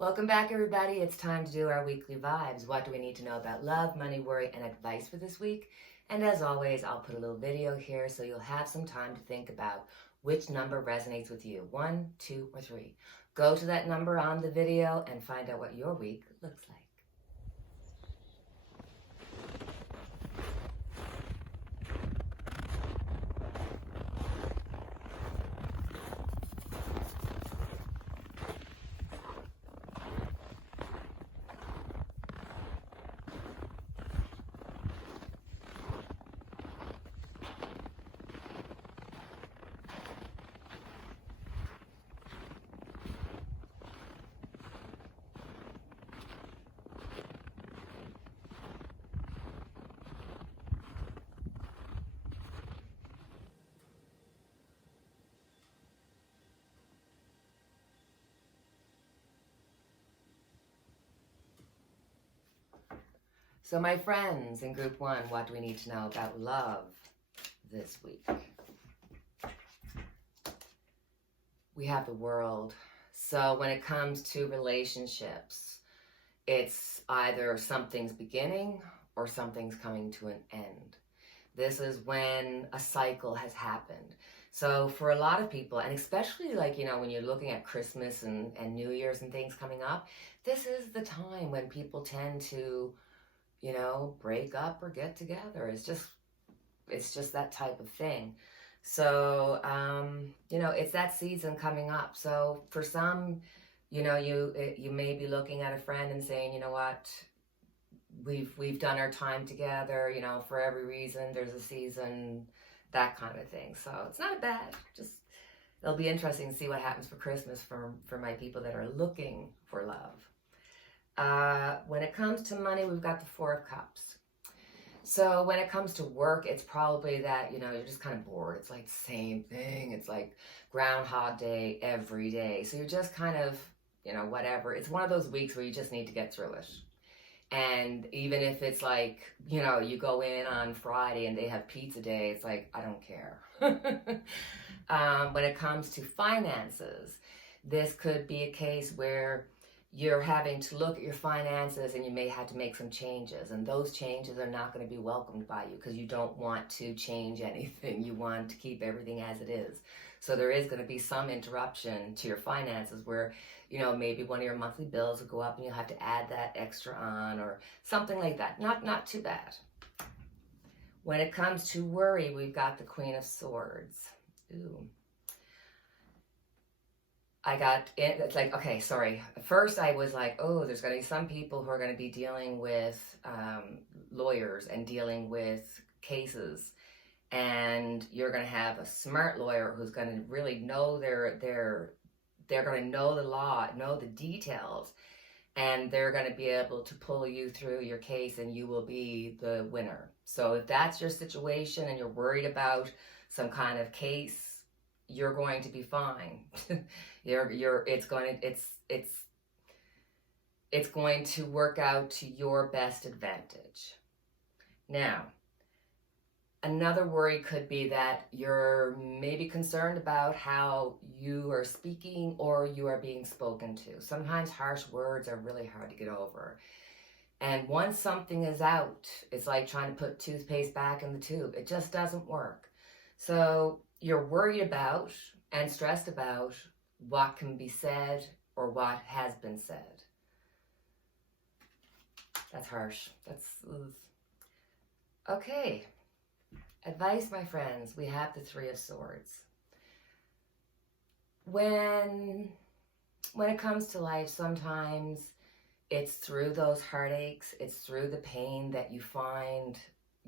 Welcome back, everybody. It's time to do our weekly vibes. What do we need to know about love, money, worry, and advice for this week? And as always, I'll put a little video here so you'll have some time to think about which number resonates with you, 1, 2, or 3. Go to that number on the video and find out what your week looks like. So my friends in group 1, what do we need to know about love this week? We have the world. So when it comes to relationships, it's either something's beginning or something's coming to an end. This is when a cycle has happened. So for a lot of people, and especially when you're looking at Christmas and New Year's and things coming up, this is the time when people tend to break up or get together. It's just that type of thing. So, it's that season coming up. So for some, you may be looking at a friend and saying, you know what, we've done our time together, for every reason, there's a season, that kind of thing. So it's not bad. Just, it'll be interesting to see what happens for Christmas for my people that are looking for love. When it comes to money, we've got the 4 of Cups. So when it comes to work, it's probably that, you're just kind of bored. It's like the same thing. It's like Groundhog Day every day. So you're just kind of, whatever. It's one of those weeks where you just need to get through it. And even if it's like, you go in on Friday and they have pizza day, it's like, I don't care. When it comes to finances, this could be a case where you're having to look at your finances and you may have to make some changes, and those changes are not going to be welcomed by you because you don't want to change anything. You want to keep everything as it is. So there is going to be some interruption to your finances where, maybe one of your monthly bills will go up and you'll have to add that extra on or something like that. Not too bad. When it comes to worry, we've got the Queen of Swords. Ooh. It's like, okay, sorry. First I was like, oh, there's going to be some people who are going to be dealing with lawyers and dealing with cases. And you're going to have a smart lawyer who's going to really know they're going to know the law, know the details, and they're going to be able to pull you through your case and you will be the winner. So if that's your situation and you're worried about some kind of case, you're going to be fine. It's going to work out to your best advantage. Now, another worry could be that you're maybe concerned about how you are speaking or you are being spoken to. Sometimes harsh words are really hard to get over. And once something is out, it's like trying to put toothpaste back in the tube. It just doesn't work. So you're worried about and stressed about what can be said or what has been said. That's harsh. Okay. Advice, my friends. We have the 3 of Swords. When it comes to life, sometimes it's through those heartaches, it's through the pain that you find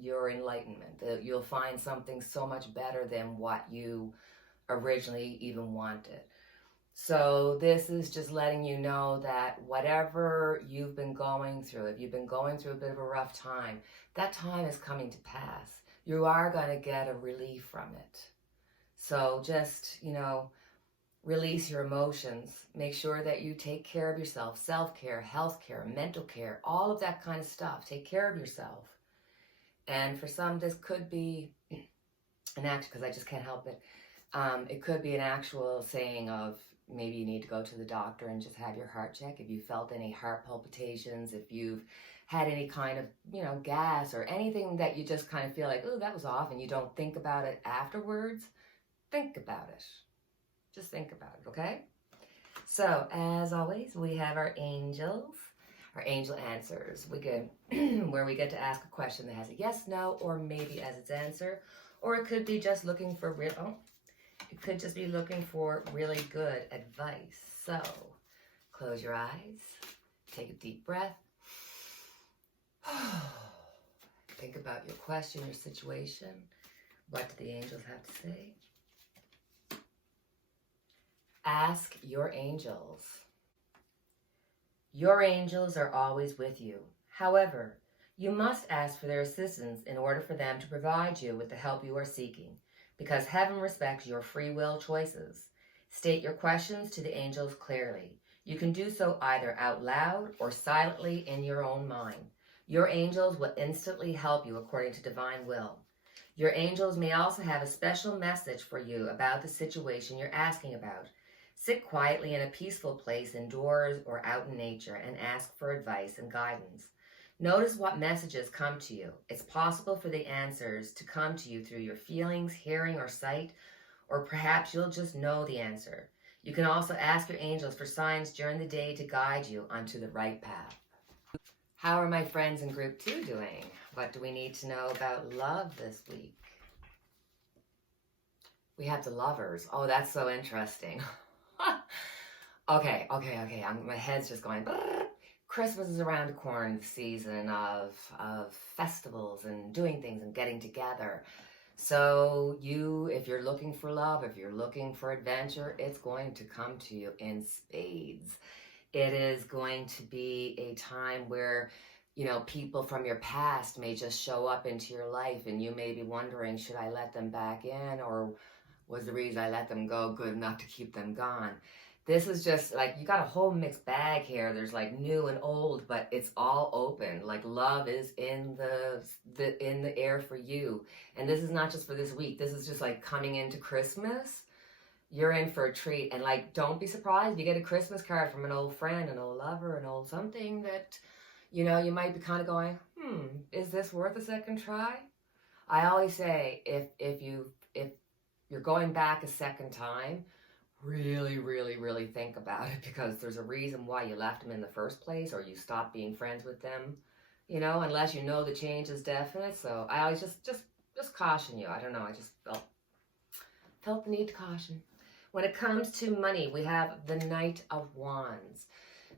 your enlightenment, that you'll find something so much better than what you originally even wanted. So this is just letting you know that whatever you've been going through, if you've been going through a bit of a rough time, that time is coming to pass. You are going to get a relief from it. So just, release your emotions. Make sure that you take care of yourself, self-care, health care, mental care, all of that kind of stuff. Take care of yourself. And for some, this could be an act, because I just can't help it. It could be an actual saying of, maybe you need to go to the doctor and just have your heart checked. If you felt any heart palpitations, if you've had any kind of, gas or anything that you just kind of feel like, oh, that was off, and you don't think about it afterwards, think about it. Just think about it, okay? So, as always, we have our angels, our angel answers. Where we get to ask a question that has a yes, no, or maybe as its answer, or it could be just looking for it could just be looking for really good advice. So, close your eyes, take a deep breath. Think about your question, your situation. What do the angels have to say? Ask your angels. Your angels are always with you. However, you must ask for their assistance in order for them to provide you with the help you are seeking, because heaven respects your free will choices. State your questions to the angels clearly. You can do so either out loud or silently in your own mind. Your angels will instantly help you according to divine will. Your angels may also have a special message for you about the situation you're asking about. Sit quietly in a peaceful place indoors or out in nature and ask for advice and guidance. Notice what messages come to you. It's possible for the answers to come to you through your feelings, hearing, or sight, or perhaps you'll just know the answer. You can also ask your angels for signs during the day to guide you onto the right path. How are my friends in group 2 doing? What do we need to know about love this week? We have the lovers. Oh, that's so interesting. Okay. My head's just going. Christmas is around the corner, the season of festivals and doing things and getting together. So if you're looking for love, if you're looking for adventure, it's going to come to you in spades. It is going to be a time where, people from your past may just show up into your life, and you may be wondering, should I let them back in, or was the reason I let them go good enough to keep them gone? This is just like, you got a whole mixed bag here. There's like new and old, but it's all open. Like love is in the air for you. And this is not just for this week. This is just like coming into Christmas. You're in for a treat. And like, don't be surprised if you get a Christmas card from an old friend, an old lover, an old something that, you might be kind of going, is this worth a second try? I always say, if you're going back a second time, really, really, really think about it, because there's a reason why you left them in the first place, or you stopped being friends with them, unless the change is definite. So I always just caution you. I don't know, I just felt the need to caution. When it comes to money, we have the Knight of Wands.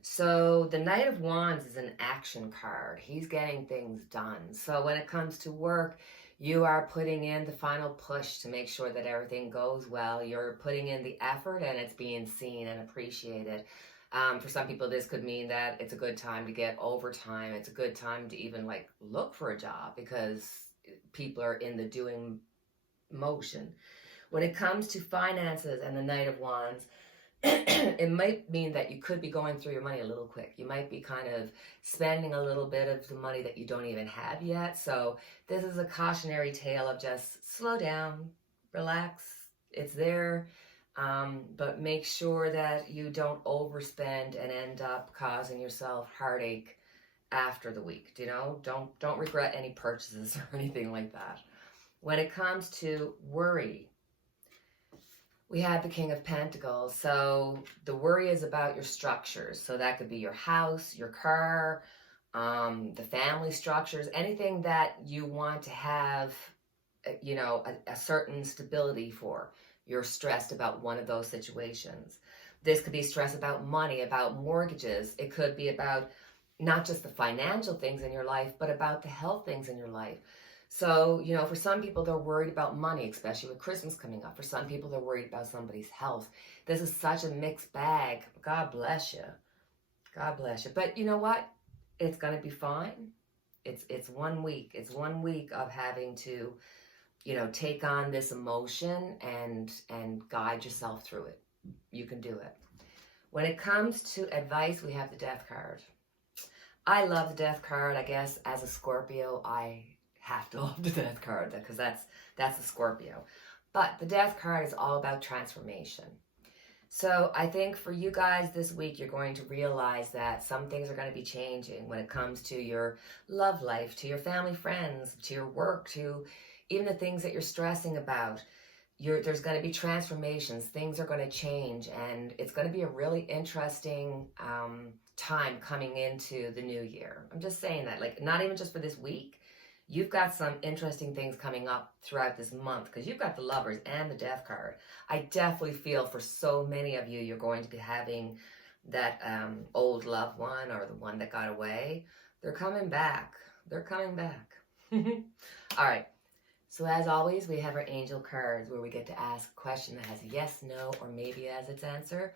So the Knight of Wands is an action card. He's getting things done. So when it comes to work, you are putting in the final push to make sure that everything goes well. You're putting in the effort, and it's being seen and appreciated. For some people, this could mean that it's a good time to get overtime. It's a good time to even look for a job, because people are in the doing motion. When it comes to finances and the Knight of Wands, it might mean that you could be going through your money a little quick. You might be kind of spending a little bit of the money that you don't even have yet. So this is a cautionary tale of just slow down, relax. It's there, but make sure that you don't overspend and end up causing yourself heartache after the week. Don't regret any purchases or anything like that. When it comes to worry, we have the King of Pentacles. So the worry is about your structures. So that could be your house, your car, the family structures, anything that you want to have, a certain stability for. You're stressed about one of those situations. This could be stress about money, about mortgages. It could be about not just the financial things in your life, but about the health things in your life. So, for some people, they're worried about money, especially with Christmas coming up. For some people, they're worried about somebody's health. This is such a mixed bag. God bless you. God bless you. But you know what? It's going to be fine. It's 1 week. It's 1 week of having to, take on this emotion and guide yourself through it. You can do it. When it comes to advice, we have the Death card. I love the Death card. I guess as a Scorpio, I have to love the Death card, because that's a Scorpio. But the Death card is all about transformation. So I think for you guys this week, you're going to realize that some things are going to be changing when it comes to your love life, to your family, friends, to your work, to even the things that you're stressing about. There's going to be transformations. Things are going to change, and it's going to be a really interesting time coming into the new year. I'm just saying that, like, not even just for this week. You've got some interesting things coming up throughout this month because you've got the Lovers and the Death card. I definitely feel for so many of you, you're going to be having that old loved one or the one that got away. They're coming back. They're coming back. All right. So as always, we have our angel cards where we get to ask a question that has yes, no, or maybe as its answer.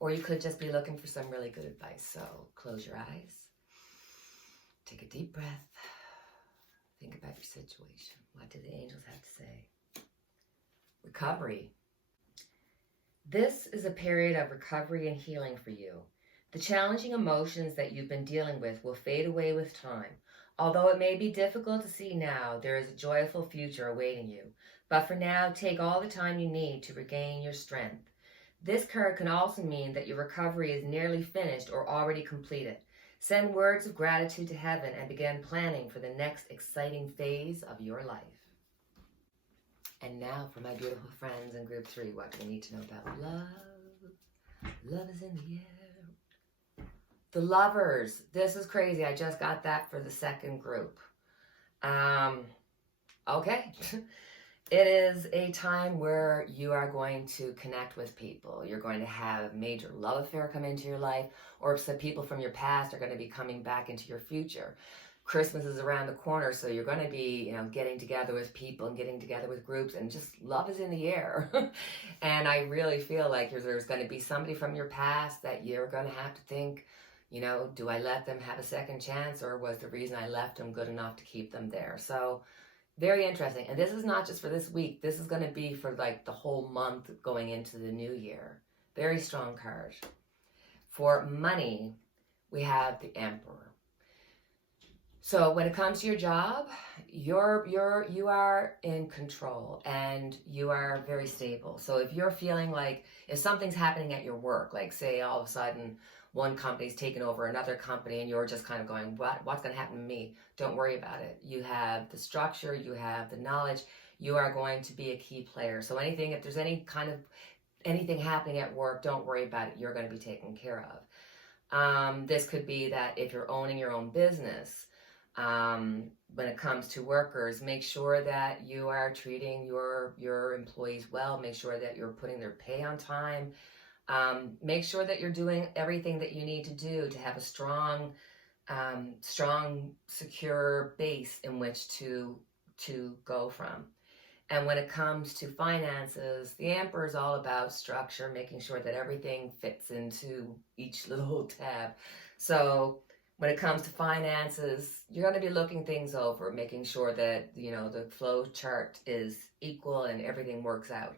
Or you could just be looking for some really good advice. So close your eyes. Take a deep breath. Think about your situation. What do the angels have to say? Recovery. This is a period of recovery and healing for you. The challenging emotions that you've been dealing with will fade away with time. Although it may be difficult to see now, there is a joyful future awaiting you. But for now, take all the time you need to regain your strength. This card can also mean that your recovery is nearly finished or already completed. Send words of gratitude to heaven and begin planning for the next exciting phase of your life. And now for my beautiful friends in group 3, what do we need to know about love? Love is in the air. The Lovers. This is crazy. I just got that for the second group. Okay. It is a time where you are going to connect with people. You're going to have a major love affair come into your life, or some people from your past are going to be coming back into your future. Christmas is around the corner, so you're going to be, getting together with people and getting together with groups, and just love is in the air. And I really feel like there's going to be somebody from your past that you're going to have to think, do I let them have a second chance, or was the reason I left them good enough to keep them there? So very interesting. And this is not just for this week. This is going to be for like the whole month going into the new year. Very strong card. For money, we have the Emperor. So when it comes to your job, you are in control and you are very stable. So if you're feeling like if something's happening at your work, like say all of a sudden one company's taken over another company and you're just kind of going, what's going to happen to me? Don't worry about it. You have the structure, you have the knowledge, you are going to be a key player. So if there's anything happening at work, don't worry about it. You're going to be taken care of. This could be that if you're owning your own business, when it comes to workers, make sure that you are treating your employees well. Make sure that you're putting their pay on time. Make sure that you're doing everything that you need to do to have a strong, secure base in which to go from. And when it comes to finances, the Emperor is all about structure, making sure that everything fits into each little tab. So when it comes to finances, you're going to be looking things over, making sure that, the flow chart is equal and everything works out.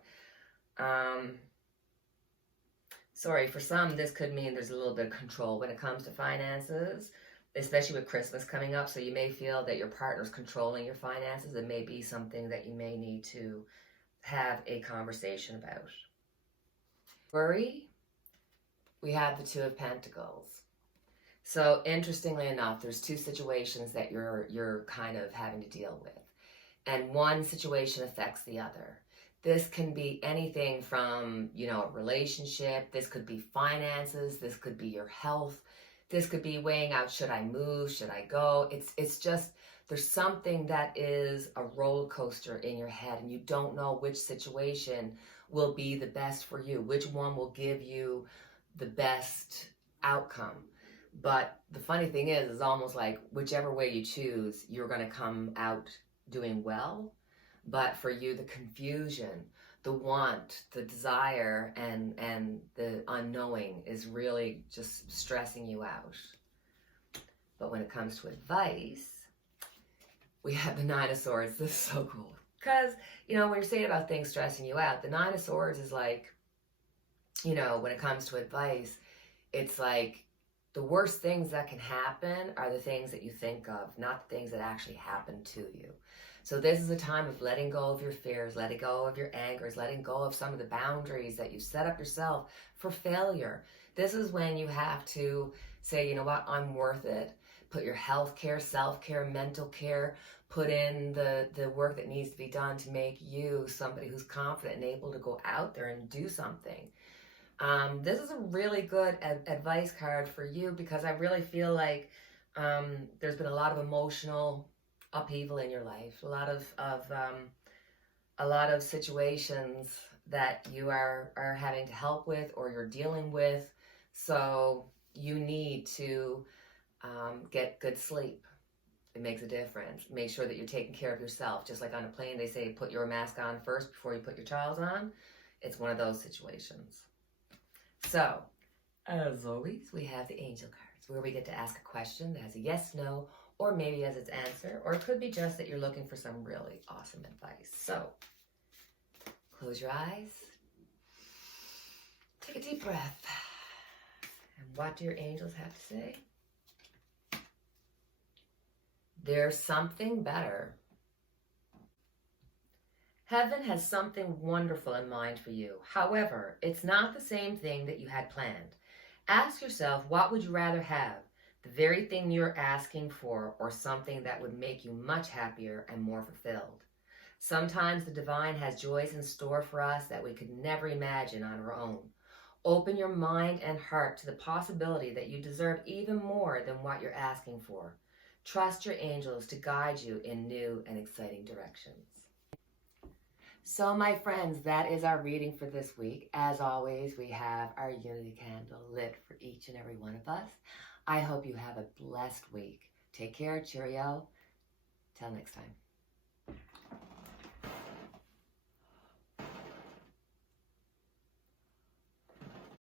Sorry, for some, this could mean there's a little bit of control when it comes to finances, especially with Christmas coming up. So you may feel that your partner's controlling your finances. It may be something that you may need to have a conversation about. Worry, we have the Two of Pentacles. So interestingly enough, there's two situations that you're kind of having to deal with. And one situation affects the other. This can be anything from, a relationship. This could be finances. This could be your health. This could be weighing out, should I move? Should I go? It's just, there's something that is a roller coaster in your head and you don't know which situation will be the best for you, which one will give you the best outcome. But the funny thing is almost like whichever way you choose, you're going to come out doing well. But for you, the confusion, the want, the desire, and the unknowing is really just stressing you out. But when it comes to advice, we have the Nine of Swords. This is so cool. Because, when you're saying about things stressing you out, the Nine of Swords is like, when it comes to advice, it's like, The worst things that can happen are the things that you think of, not the things that actually happen to you. So this is a time of letting go of your fears, letting go of your angers, letting go of some of the boundaries that you set up yourself for failure. This is when you have to say, you know what, I'm worth it. Put your health care, self-care, mental care, put in the work that needs to be done to make you somebody who's confident and able to go out there and do something. This is a really good advice card for you, because I really feel like there's been a lot of emotional upheaval in your life, a lot of situations that you are having to help with or you're dealing with. So you need to get good sleep. It makes a difference. Make sure that you're taking care of yourself. Just like on a plane, they say put your mask on first before you put your child on. It's one of those situations. So, as always, we have the angel cards, where we get to ask a question that has a yes, no, or maybe has its answer, or it could be just that you're looking for some really awesome advice. So, close your eyes, take a deep breath, and what do your angels have to say? There's something better. Heaven has something wonderful in mind for you. However, it's not the same thing that you had planned. Ask yourself, what would you rather have? The very thing you're asking for, or something that would make you much happier and more fulfilled? Sometimes the divine has joys in store for us that we could never imagine on our own. Open your mind and heart to the possibility that you deserve even more than what you're asking for. Trust your angels to guide you in new and exciting directions. So my friends, that is our reading for this week. As always, we have our unity candle lit for each and every one of us. I hope you have a blessed week. Take care, cheerio. Till next time.